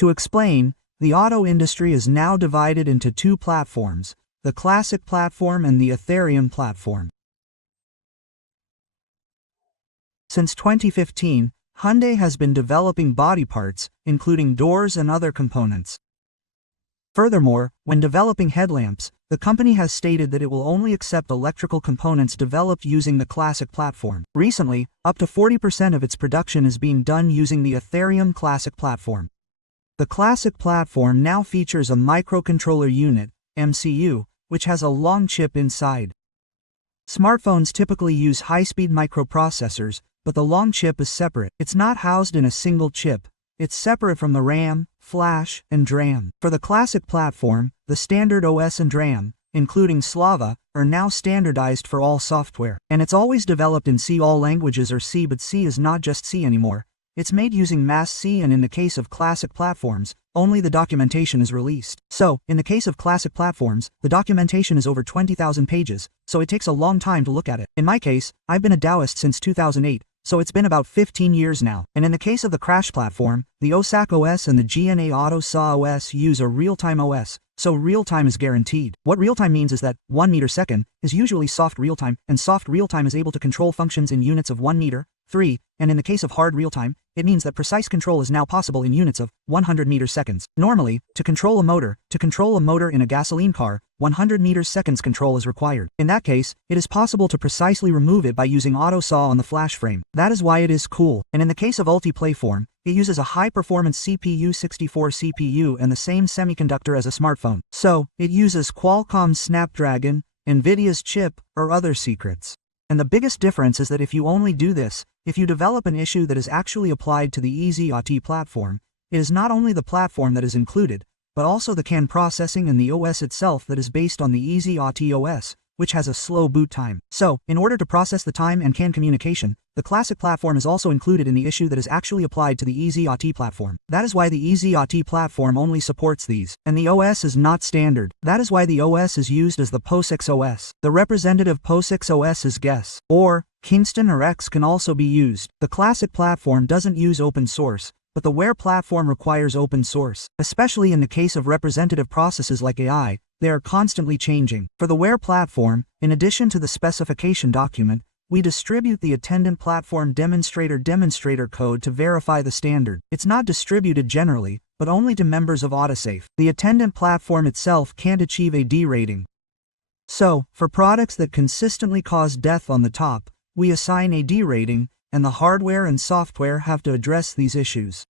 To explain, the auto industry is now divided into two platforms, the classic platform and the Ethereum platform. Since 2015, Hyundai has been developing body parts, including doors and other components. Furthermore, when developing headlamps, the company has stated that it will only accept electrical components developed using the classic platform. Recently, up to 40% of its production is being done using the Ethereum classic platform. The classic platform now features a microcontroller unit, MCU, which has a long chip inside. Smartphones typically use high-speed microprocessors, but the long chip is separate. It's not housed in a single chip. It's separate from the RAM, flash, and DRAM. For the classic platform, the standard OS and DRAM, including Slava, are now standardized for all software. And it's always developed in C. All languages are C, but C is not just C anymore. It's made using Mass C, and in the case of classic platforms, only the documentation is released. So, in the case of classic platforms, the documentation is over 20,000 pages, so it takes a long time to look at it. In my case, I've been a Taoist since 2008, so it's been about 15 years now. And in the case of the Crash platform, the OSAC OS and the GNA AUTOSAR OS use a real-time OS, so real-time is guaranteed. What real-time means is that 1 meter second is usually soft real-time, and soft real-time is able to control functions in units of 1 meter, 3, and in the case of hard real-time, it means that precise control is now possible in units of 100 meter seconds. Normally, to control a motor in a gasoline car, 100 meter seconds control is required. In that case, it is possible to precisely remove it by using AUTOSAR on the flash frame. That is why it is cool. And in the case of Ulti-Playform, it uses a high-performance CPU 64 CPU and the same semiconductor as a smartphone. So, it uses Qualcomm's Snapdragon, Nvidia's chip, or other secrets. And the biggest difference is that if you only do this, if you develop an issue that is actually applied to the EasyAuto platform, it is not only the platform that is included, but also the CAN processing and the OS itself that is based on the EasyAuto OS, which has a slow boot time. So, in order to process the time and CAN communication, the classic platform is also included in the issue that is actually applied to the EasyAuto platform. That is why the EasyAuto platform only supports these, and the OS is not standard. That is why the OS is used as the POSIX OS. The representative POSIX OS is GES, or Kingston or X can also be used. The classic platform doesn't use open source, but the Ware platform requires open source, especially in the case of representative processes like AI. They are constantly changing. For the Ware platform, in addition to the specification document, we distribute the attendant platform demonstrator code to verify the standard. It's not distributed generally, but only to members of Autosafe. The attendant platform itself can't achieve a D rating. So, for products that consistently cause death on the top, we assign a D rating, and the hardware and software have to address these issues.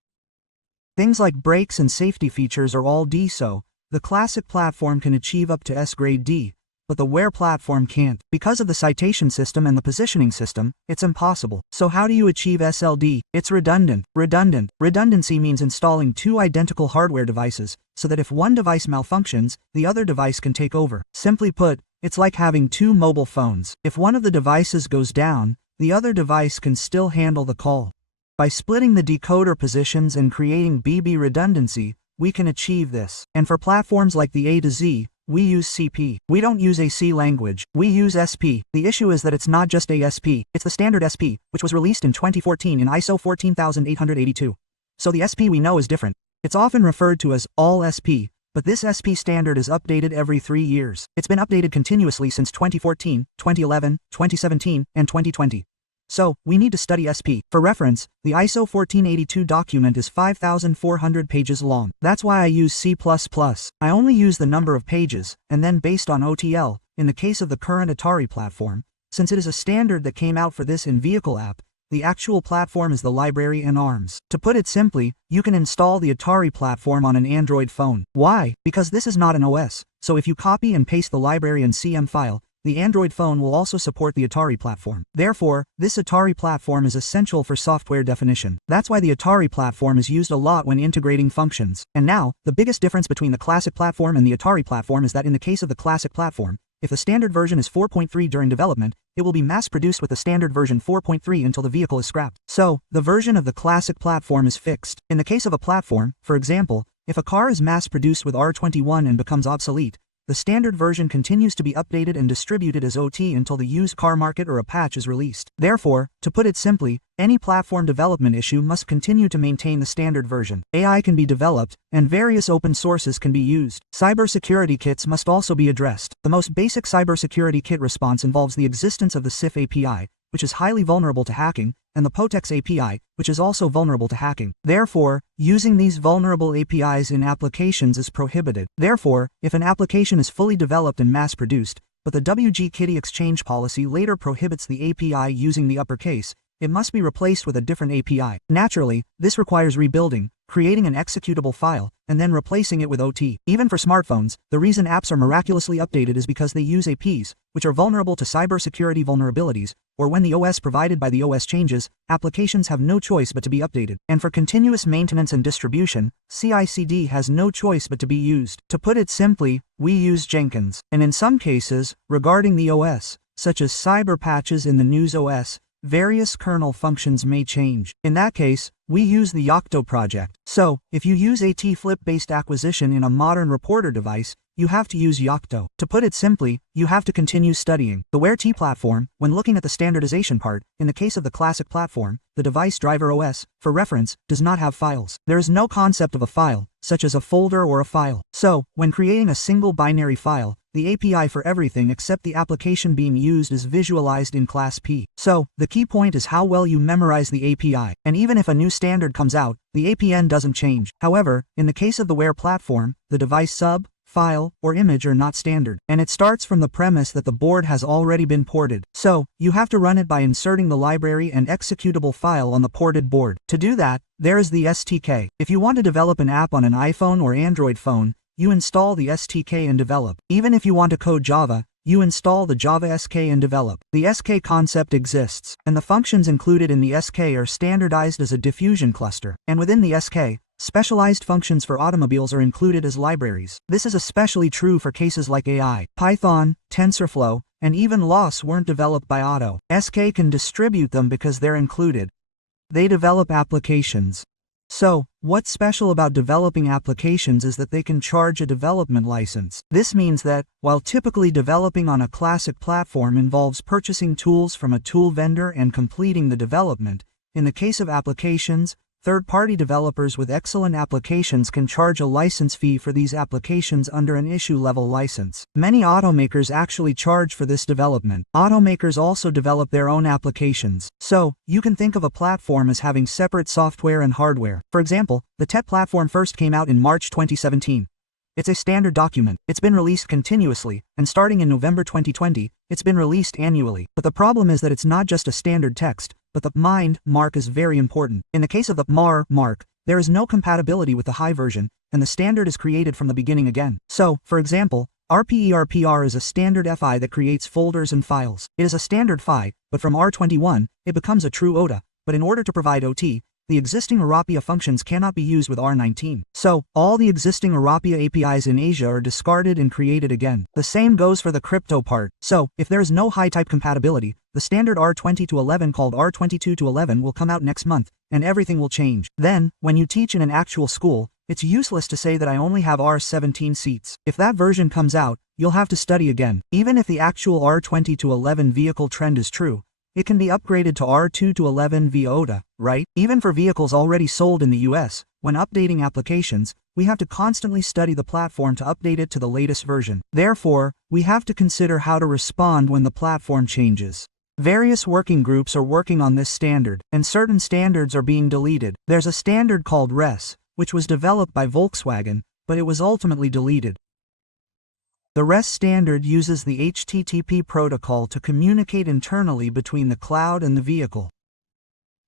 Things like brakes and safety features are all D, so the classic platform can achieve up to S-grade D, but the Ware platform can't. Because of the citation system and the positioning system, it's impossible. So how do you achieve SLD? It's redundant. Redundancy means installing two identical hardware devices, so that if one device malfunctions, the other device can take over. Simply put, it's like having two mobile phones. If one of the devices goes down, the other device can still handle the call. By splitting the decoder positions and creating BB redundancy, we can achieve this. And for platforms like the A to Z, we use CP. We don't use a C language. We use SP. The issue is that it's not just ASP, it's the standard SP, which was released in 2014 in ISO 14882. So the SP we know is different. It's often referred to as all SP, but this SP standard is updated every 3 years. It's been updated continuously since 2014, 2011, 2017, and 2020. So, we need to study SP. For reference, the ISO 1482 document is 5,400 pages long. That's why I use C++. I only use the number of pages, and then based on OTL, in the case of the current Atari platform, since it is a standard that came out for this in-vehicle app, the actual platform is the library in ARMS. To put it simply, you can install the Atari platform on an Android phone. Why? Because this is not an OS, so if you copy and paste the library in CM file, the Android phone will also support the Atari platform. Therefore, this Atari platform is essential for software definition. That's why the Atari platform is used a lot when integrating functions. And now, the biggest difference between the classic platform and the Atari platform is that in the case of the classic platform, if the standard version is 4.3 during development, it will be mass-produced with the standard version 4.3 until the vehicle is scrapped. So, the version of the classic platform is fixed. In the case of a platform, for example, if a car is mass-produced with R21 and becomes obsolete, the standard version continues to be updated and distributed as OT until the used car market or a patch is released. Therefore, to put it simply, any platform development issue must continue to maintain the standard version. AI can be developed, and various open sources can be used. Cybersecurity kits must also be addressed. The most basic cybersecurity kit response involves the existence of the CIF API, which is highly vulnerable to hacking, and the POTEX API, which is also vulnerable to hacking. Therefore, using these vulnerable APIs in applications is prohibited. Therefore, if an application is fully developed and mass-produced, but the WG-Kitty exchange policy later prohibits the API using the uppercase, it must be replaced with a different API. Naturally, this requires rebuilding, creating an executable file, and then replacing it with OT. Even for smartphones, the reason apps are miraculously updated is because they use APIs, which are vulnerable to cybersecurity vulnerabilities, or when the OS provided by the OS changes, applications have no choice but to be updated. And for continuous maintenance and distribution, CI/CD has no choice but to be used. To put it simply, we use Jenkins. And in some cases, regarding the OS, such as cyber patches in the news OS, various kernel functions may change. In that case, we use the Yocto project. So, if you use a T-flip-based acquisition in a modern reporter device, you have to use Yocto. To put it simply, you have to continue studying. The WhereT platform, when looking at the standardization part, in the case of the classic platform, the device driver OS, for reference, does not have files. There is no concept of a file, such as a folder or a file. So, when creating a single binary file, the API for everything except the application being used is visualized in class P. So, the key point is how well you memorize the API. And even if a new standard comes out, the APN doesn't change. However, in the case of the Where platform, the device sub, file, or image are not standard. And it starts from the premise that the board has already been ported. So, you have to run it by inserting the library and executable file on the ported board. To do that, there is the STK. If you want to develop an app on an iPhone or Android phone, you install the STK and develop. Even if you want to code Java, you install the Java SK and develop. The SK concept exists, and the functions included in the SK are standardized as a diffusion cluster. And within the SK, specialized functions for automobiles are included as libraries. This is especially true for cases like AI, Python, TensorFlow, and even LOS weren't developed by Auto. SK can distribute them because they're included. They develop applications. So, what's special about developing applications is that they can charge a development license. This means that, while typically developing on a classic platform involves purchasing tools from a tool vendor and completing the development, in the case of applications, third-party developers with excellent applications can charge a license fee for these applications under an issue-level license. Many automakers actually charge for this development. Automakers also develop their own applications. So, you can think of a platform as having separate software and hardware. For example, the TET platform first came out in March 2017. It's a standard document. It's been released continuously, and starting in November 2020, it's been released annually. But the problem is that it's not just a standard text, but the mind mark is very important. In the case of the MAR mark, there is no compatibility with the high version, and the standard is created from the beginning again. So, for example, RPERPR is a standard FI that creates folders and files. It is a standard FI, but from R21, it becomes a true OTA. But in order to provide OT, the existing Arapia functions cannot be used with R19. So, all the existing Arapia APIs in Asia are discarded and created again. The same goes for the crypto part. So, if there is no high-type compatibility, the standard R20-11 called R22-11 will come out next month, and everything will change. Then, when you teach in an actual school, it's useless to say that I only have R17 seats. If that version comes out, you'll have to study again. Even if the actual R20-11 vehicle trend is true, it can be upgraded to R2-11 via OTA, right? Even for vehicles already sold in the US, when updating applications, we have to constantly study the platform to update it to the latest version. Therefore, we have to consider how to respond when the platform changes. Various working groups are working on this standard, and certain standards are being deleted. There's a standard called RES, which was developed by Volkswagen, but it was ultimately deleted. The RES standard uses the HTTP protocol to communicate internally between the cloud and the vehicle.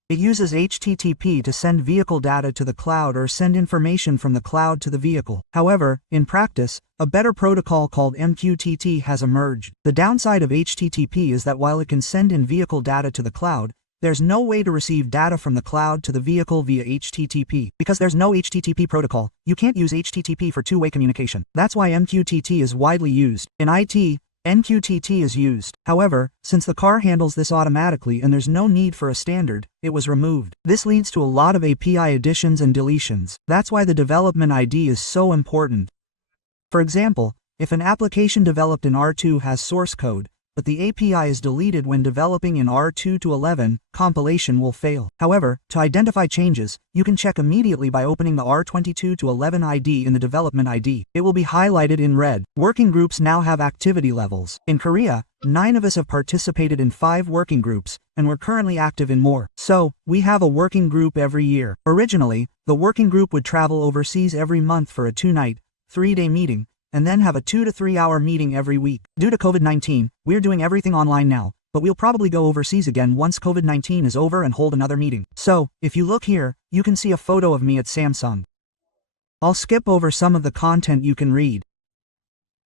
It uses HTTP to send vehicle data to the cloud or send information from the cloud to the vehicle. However, in practice, a better protocol called MQTT has emerged. The downside of HTTP is that while it can send in-vehicle data to the cloud, there's no way to receive data from the cloud to the vehicle via HTTP. Because there's no HTTP protocol, you can't use HTTP for two-way communication. That's why MQTT is widely used. In IT, MQTT is used. However, since the car handles this automatically and there's no need for a standard, it was removed. This leads to a lot of API additions and deletions. That's why the development ID is so important. For example, If an application developed in R2 has source code, but the API is deleted when developing in R2 to 11, compilation will fail. However, to identify changes, you can check immediately by opening the R22 to 11 ID in the development ID. It will be highlighted in red. Working groups now have activity levels. In Korea, 9 of us have participated in 5 working groups, and we're currently active in more. So, we have a working group every year. Originally, the working group would travel overseas every month for a 2-night, 3-day meeting, and then have a 2 to 3 hour meeting every week. Due to COVID-19, we're doing everything online now, but we'll probably go overseas again once COVID-19 is over and hold another meeting. So, if you look here, you can see a photo of me at Samsung. I'll skip over some of the content you can read.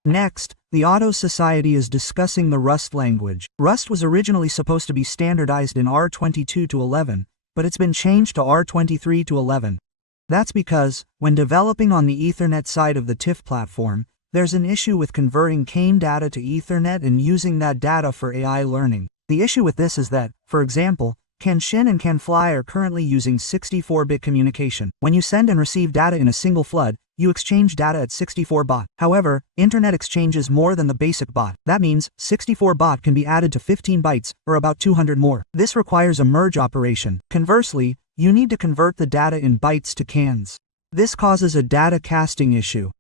Next, the Auto Society is discussing the Rust language. Rust was originally supposed to be standardized in R22 to 11, but it's been changed to R23 to 11. That's because, when developing on the Ethernet side of the TIFF platform, there's an issue with converting CAN data to Ethernet and using that data for AI learning. The issue with this is that, for example, CAN-SHIN and CAN-FLY are currently using 64-bit communication. When you send and receive data in a single flood, you exchange data at 64 baud. However, Internet exchanges more than the basic baud. That means 64 baud can be added to 15 bytes, or about 200 more. This requires a merge operation. Conversely, you need to convert the data in bytes to CANs. This causes a data casting issue.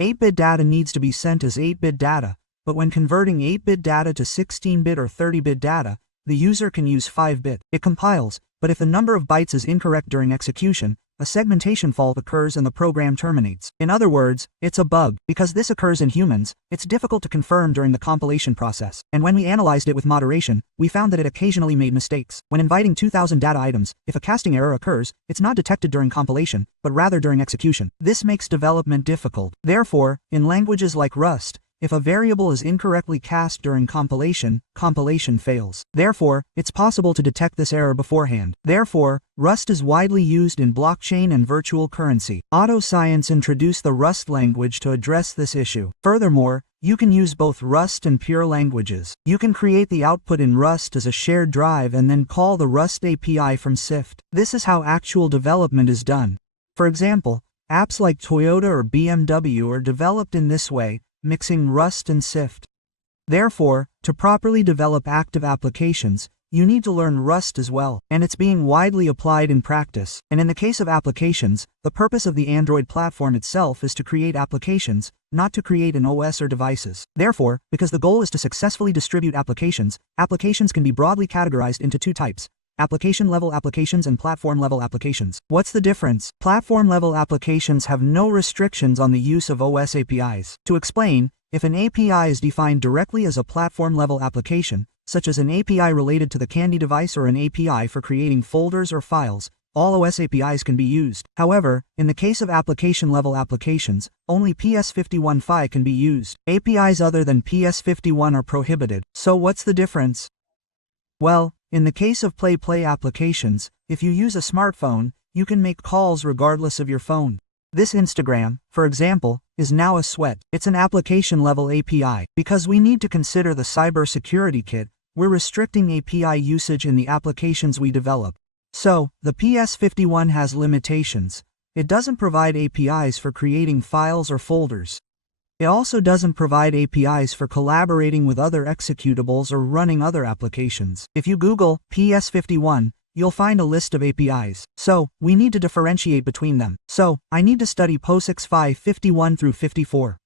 8-bit data needs to be sent as 8-bit data, but when converting 8-bit data to 16-bit or 30-bit data, the user can use 5-bit. It compiles, but if the number of bytes is incorrect during execution, a segmentation fault occurs and the program terminates. In other words, it's a bug. Because this occurs in humans, it's difficult to confirm during the compilation process. And when we analyzed it with moderation, we found that it occasionally made mistakes. When inviting 2000 data items, if a casting error occurs, it's not detected during compilation, but rather during execution. This makes development difficult. Therefore, in languages like Rust, if a variable is incorrectly cast during compilation, compilation fails. Therefore, it's possible to detect this error beforehand. Therefore, Rust is widely used in blockchain and virtual currency. AutoScience introduced the Rust language to address this issue. Furthermore, you can use both Rust and pure languages. You can create the output in Rust as a shared drive and then call the Rust API from Swift. This is how actual development is done. For example, apps like Toyota or BMW are developed in this way, mixing Rust and Swift. Therefore, to properly develop active applications, you need to learn Rust as well, and it's being widely applied in practice. And in the case of applications, the purpose of the Android platform itself is to create applications, not to create an OS or devices. Therefore, because the goal is to successfully distribute applications, applications can be broadly categorized into 2 types: application-level applications and platform-level applications. What's the difference? Platform-level applications have no restrictions on the use of OS APIs. To explain, if an API is defined directly as a platform-level application, such as an API related to the Candy device or an API for creating folders or files, all OS APIs can be used. However, in the case of application-level applications, only PS51 can be used. APIs other than PS51 are prohibited. So what's the difference? Well, in the case of Play applications, if you use a smartphone, you can make calls regardless of your phone. This Instagram, for example, is now a sweat. It's an application-level API. Because we need to consider the cybersecurity kit, we're restricting API usage in the applications we develop. So, the PS51 has limitations. It doesn't provide APIs for creating files or folders. It also doesn't provide APIs for collaborating with other executables or running other applications. If you Google PS51, you'll find a list of APIs. So, we need to differentiate between them. So, I need to study POSIX 51 through 54.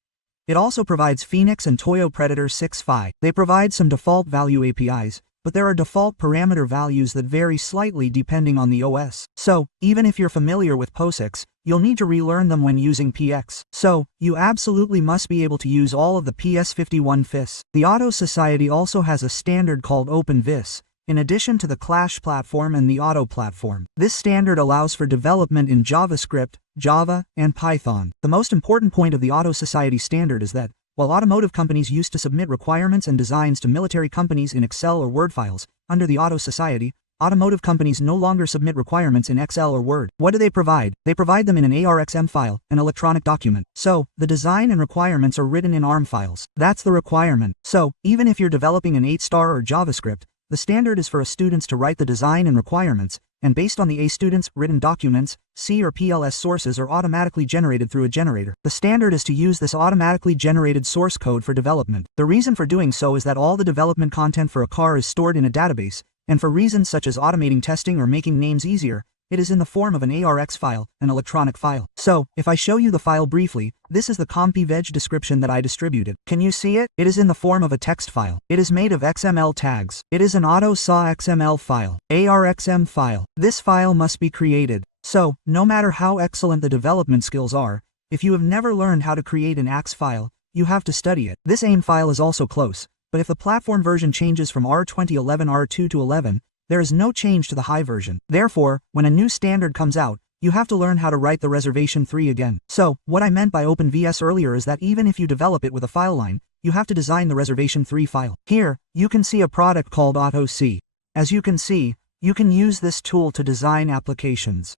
It also provides Phoenix and Toyo Predator 6 Phi. They provide some default value APIs, but there are default parameter values that vary slightly depending on the OS. So, even if you're familiar with POSIX, you'll need to relearn them when using PX. So, you absolutely must be able to use all of the PS51 FIS. The Auto Society also has a standard called OpenVis, in addition to the Clash platform and the Auto platform. This standard allows for development in JavaScript, Java, and Python. The most important point of the Auto Society standard is that, while automotive companies used to submit requirements and designs to military companies in Excel or Word files, under the Auto Society, automotive companies no longer submit requirements in Excel or Word. What do they provide? They provide them in an ARXM file, an electronic document. So, the design and requirements are written in ARM files. That's the requirement. So, even if you're developing an 8-star or JavaScript, the standard is for students to write the design and requirements, and based on the A students' written documents, C or PLS sources are automatically generated through a generator. The standard is to use this automatically generated source code for development. The reason for doing so is that all the development content for a car is stored in a database, and for reasons such as automating testing or making names easier, it is in the form of an ARX file, an electronic file. So, if I show you the file briefly, this is the CompiVeg description that I distributed. Can you see it? It is in the form of a text file. It is made of XML tags. It is an AUTOSAR XML file, ARXM file. This file must be created. So, no matter how excellent the development skills are, if you have never learned how to create an AX file, you have to study it. This AIM file is also close, but if the platform version changes from R2011 R2 to 11, there is no change to the high version. Therefore, when a new standard comes out, you have to learn how to write the reservation 3 again. So, what I meant by OpenVS earlier is that even if you develop it with a file line, you have to design the reservation 3 file. Here, you can see a product called AutoC. As you can see, you can use this tool to design applications.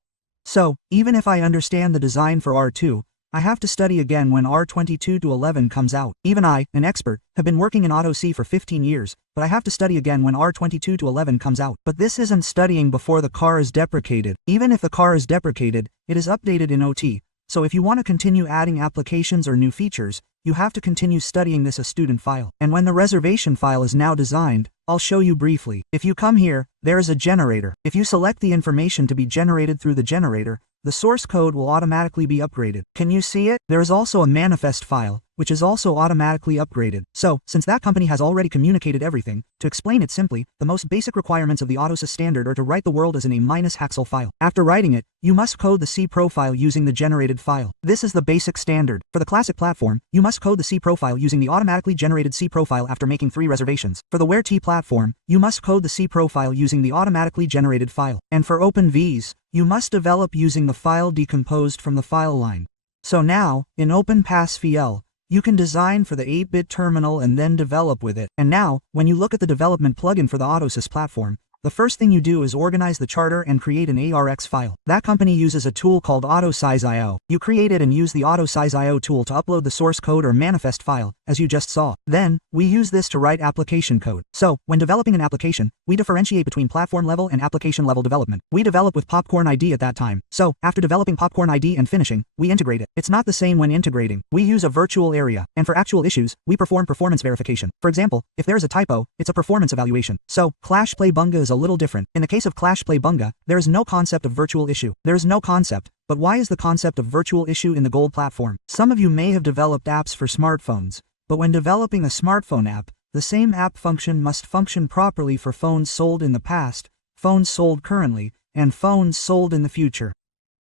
So, even if I understand the design for R2, I have to study again when R22 to 11 comes out. Even I, an expert, have been working in AutoC for 15 years, but I have to study again when R22 to 11 comes out. But this isn't studying before the car is deprecated. Even if the car is deprecated, it is updated in OT. So if you want to continue adding applications or new features, you have to continue studying this as student file. And when the reservation file is now designed, I'll show you briefly. If you come here, there is a generator. If you select the information to be generated through the generator, the source code will automatically be upgraded. Can you see it? There is also a manifest file, which is also automatically upgraded. So, since that company has already communicated everything, to explain it simply, the most basic requirements of the AUTOSAR standard are to write the world as an A-Haxel file. After writing it, you must code the C profile using the generated file. This is the basic standard. For the classic platform, you must code the C profile using the automatically generated C profile after making 3 reservations. For the WhereT platform, you must code the C profile using the automatically generated file. And for OpenVS, you must develop using the file decomposed from the file line. So now, in OpenPassVL, you can design for the 8-bit terminal and then develop with it. And now, when you look at the development plugin for the AUTOSAR platform, the first thing you do is organize the charter and create an ARX file. That company uses a tool called AutoSize.io. You create it and use the AutoSize.io tool to upload the source code or manifest file, as you just saw. Then, we use this to write application code. So, when developing an application, we differentiate between platform level and application level development. We develop with Popcorn ID at that time. So, after developing Popcorn ID and finishing, we integrate it. It's not the same when integrating. We use a virtual area, and for actual issues, we perform performance verification. For example, if there is a typo, it's a performance evaluation. So, Clash Play Bunga is a little different. In the case of Clash Play Bunga, there is no concept of virtual issue. There is no concept, but why is the concept of virtual issue in the Gold platform? Some of you may have developed apps for smartphones, but when developing a smartphone app, the same app function must function properly for phones sold in the past, phones sold currently, and phones sold in the future.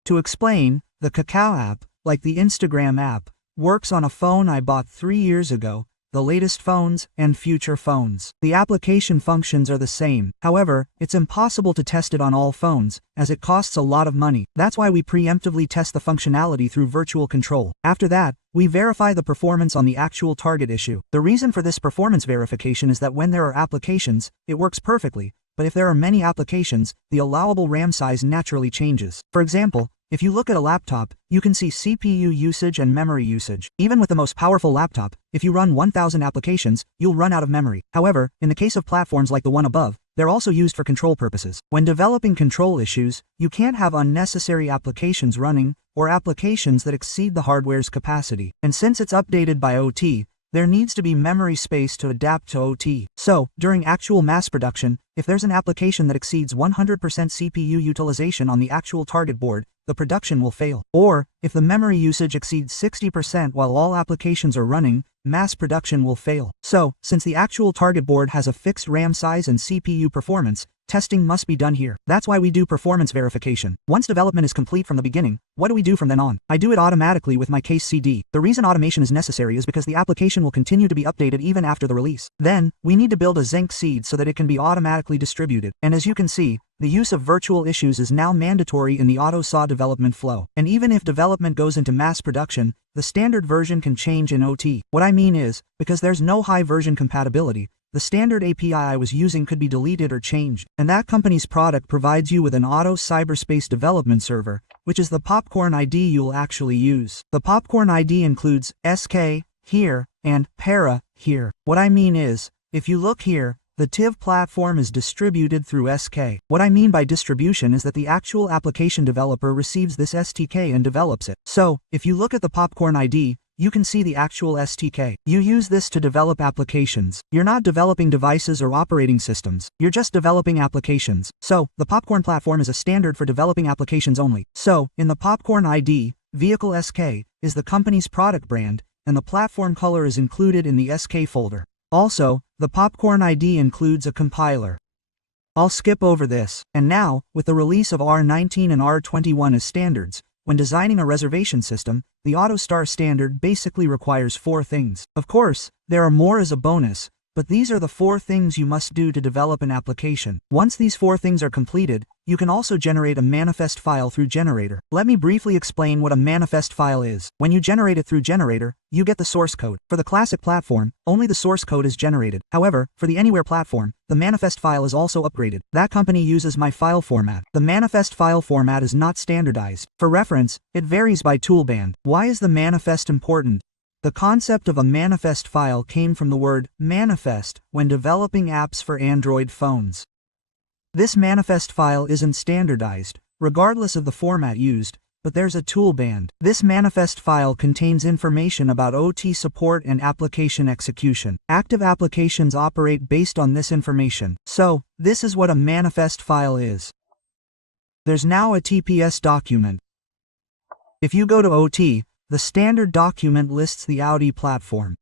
To explain, the Kakao app, like the Instagram app, works on a phone I bought 3 years ago, the latest phones, and future phones. The application functions are the same. However, it's impossible to test it on all phones, as it costs a lot of money. That's why we preemptively test the functionality through virtual control. After that, we verify the performance on the actual target issue. The reason for this performance verification is that when there are applications, it works perfectly, but if there are many applications, the allowable RAM size naturally changes. For example, if you look at a laptop, you can see CPU usage and memory usage. Even with the most powerful laptop, if you run 1000 applications, you'll run out of memory. However, in the case of platforms like the one above, they're also used for control purposes. When developing control issues, you can't have unnecessary applications running, or applications that exceed the hardware's capacity. And since it's updated by OT, there needs to be memory space to adapt to OT. So, during actual mass production, if there's an application that exceeds 100% CPU utilization on the actual target board, the production will fail. Or, if the memory usage exceeds 60% while all applications are running, mass production will fail. So, since the actual target board has a fixed RAM size and CPU performance, testing must be done here. That's why we do performance verification. Once development is complete from the beginning, what do we do from then on? I do it automatically with my case CD. The reason automation is necessary is because the application will continue to be updated even after the release. Then, we need to build a Zinc seed so that it can be automatically distributed. And as you can see, the use of virtual issues is now mandatory in the AUTOSAR development flow. And even if development goes into mass production, the standard version can change in OT. What I mean is, because there's no high version compatibility, the standard API I was using could be deleted or changed. And that company's product provides you with an auto cyberspace development server, which is the Popcorn ID you'll actually use. The Popcorn ID includes SK here and Para here. What I mean is, if you look here, the TIV platform is distributed through SK. What I mean by distribution is that the actual application developer receives this STK and develops it. So, if you look at the Popcorn ID, you can see the actual STK. You use this to develop applications. You're not developing devices or operating systems. You're just developing applications. So, the Popcorn platform is a standard for developing applications only. So, in the Popcorn ID, Vehicle SK is the company's product brand, and the platform color is included in the SK folder. Also, the Popcorn ID includes a compiler. I'll skip over this. And now, with the release of R19 and R21 as standards, when designing a reservation system, the AUTOSAR standard basically requires 4 things. Of course, there are more as a bonus, but these are the 4 things you must do to develop an application. Once these 4 things are completed, you can also generate a manifest file through Generator. Let me briefly explain what a manifest file is. When you generate it through Generator, you get the source code. For the classic platform, only the source code is generated. However, for the Anywhere platform, the manifest file is also upgraded. That company uses my file format. The manifest file format is not standardized. For reference, it varies by toolband. Why is the manifest important? The concept of a manifest file came from the word manifest when developing apps for Android phones. This manifest file isn't standardized, regardless of the format used, but there's a toolband. This manifest file contains information about OT support and application execution. Active applications operate based on this information. So, this is what a manifest file is. There's now a TPS document. If you go to OT, the standard document lists the Audi platform.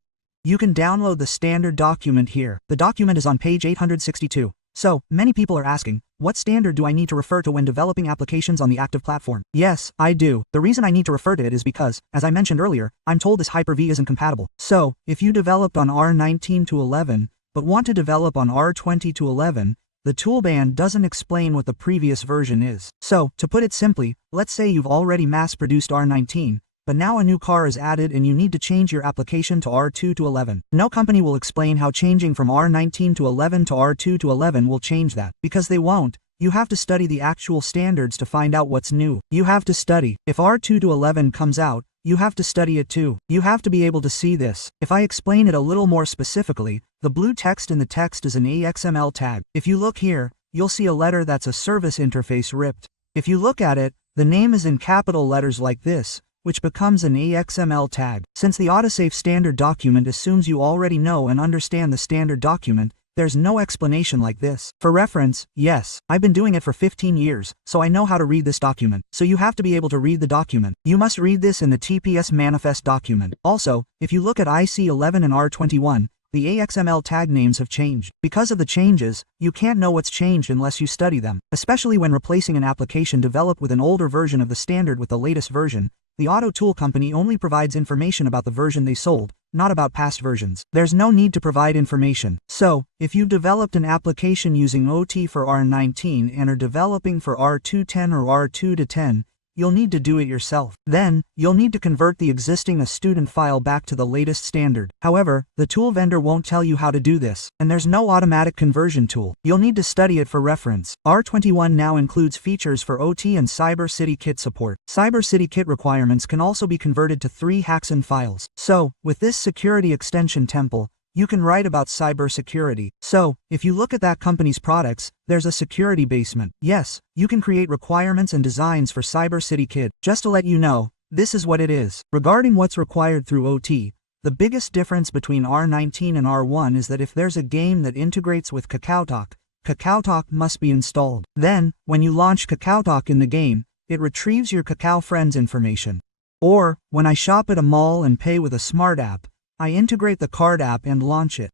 You can download the standard document here. The document is on page 862. So, many people are asking, what standard do I need to refer to when developing applications on the active platform? Yes, I do. The reason I need to refer to it is because, as I mentioned earlier, I'm told this Hyper-V isn't compatible. So, if you developed on R19 to 11, but want to develop on R20 to 11, the toolband doesn't explain what the previous version is. So, to put it simply, let's say you've already mass-produced R19, but now a new car is added and you need to change your application to R2 to 11. No company will explain how changing from R19 to 11 to R2 to 11 will change that, because they won't. You have to study the actual standards to find out what's new. You have to study. If R2 to 11 comes out, you have to study it too. You have to be able to see this. If I explain it a little more specifically, the blue text in the text is an XML tag. If you look here, you'll see a letter that's a service interface ripped. If you look at it, the name is in capital letters like this, which becomes an XML tag. Since the autosave standard document assumes you already know and understand the standard document, there's no explanation like this. For reference, yes, I've been doing it for 15 years, so I know how to read this document. So you have to be able to read the document. You must read this in the TPS manifest document. Also, if you look at IC11 and R21, the XML tag names have changed. Because of the changes, you can't know what's changed unless you study them. Especially when replacing an application developed with an older version of the standard with the latest version, the Auto Tool company only provides information about the version they sold, not about past versions. There's no need to provide information. So, if you've developed an application using OT for R19 and are developing for R210 or R2 to 10, you'll need to do it yourself. Then, you'll need to convert the existing student file back to the latest standard. However, the tool vendor won't tell you how to do this, and there's no automatic conversion tool. You'll need to study it for reference. R21 now includes features for OT and Cyber City Kit support. Cyber City Kit requirements can also be converted to 3 Haxon files. So, with this security extension temple, you can write about cybersecurity. So, if you look at that company's products, there's a security basement. Yes, you can create requirements and designs for Cyber City Kit. Just to let you know, this is what it is. Regarding what's required through OT, the biggest difference between R19 and R1 is that if there's a game that integrates with KakaoTalk, KakaoTalk must be installed. Then, when you launch KakaoTalk in the game, it retrieves your Kakao friends information. Or, when I shop at a mall and pay with a smart app, I integrate the card app and launch it.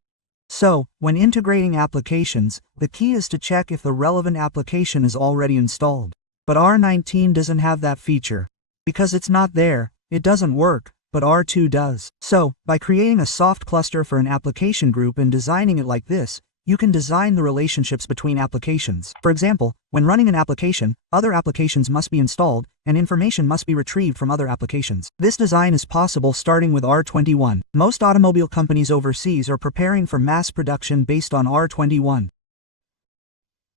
So, when integrating applications, the key is to check if the relevant application is already installed. But R19 doesn't have that feature. Because it's not there, it doesn't work, but R2 does. So, by creating a soft cluster for an application group and designing it like this, you can design the relationships between applications. For example, when running an application, other applications must be installed, and information must be retrieved from other applications. This design is possible starting with R21. Most automobile companies overseas are preparing for mass production based on R21.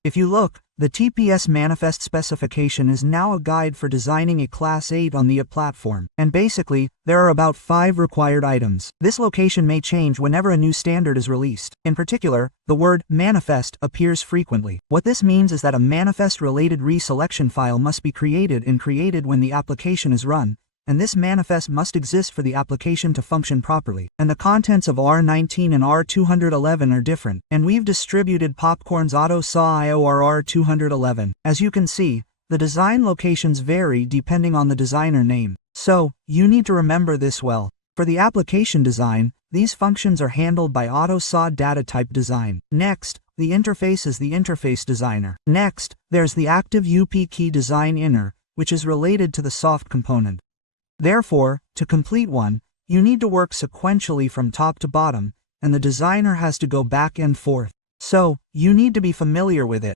If you look, the TPS manifest specification is now a guide for designing a Class 8 on the platform, and basically, there are about 5 required items. This location may change whenever a new standard is released. In particular, the word manifest appears frequently. What this means is that a manifest-related reselection file must be created when the application is run, and this manifest must exist for the application to function properly. And the contents of R19 and R211 are different, and we've distributed Popcorn's AUTOSAR R211. As you can see, the design locations vary depending on the designer name. So, you need to remember this well. For the application design, these functions are handled by AUTOSAR data type design. Next, the interface is the interface designer. Next, there's the active UP key design inner, which is related to the soft component. Therefore, to complete one, you need to work sequentially from top to bottom, and the designer has to go back and forth. So, you need to be familiar with it.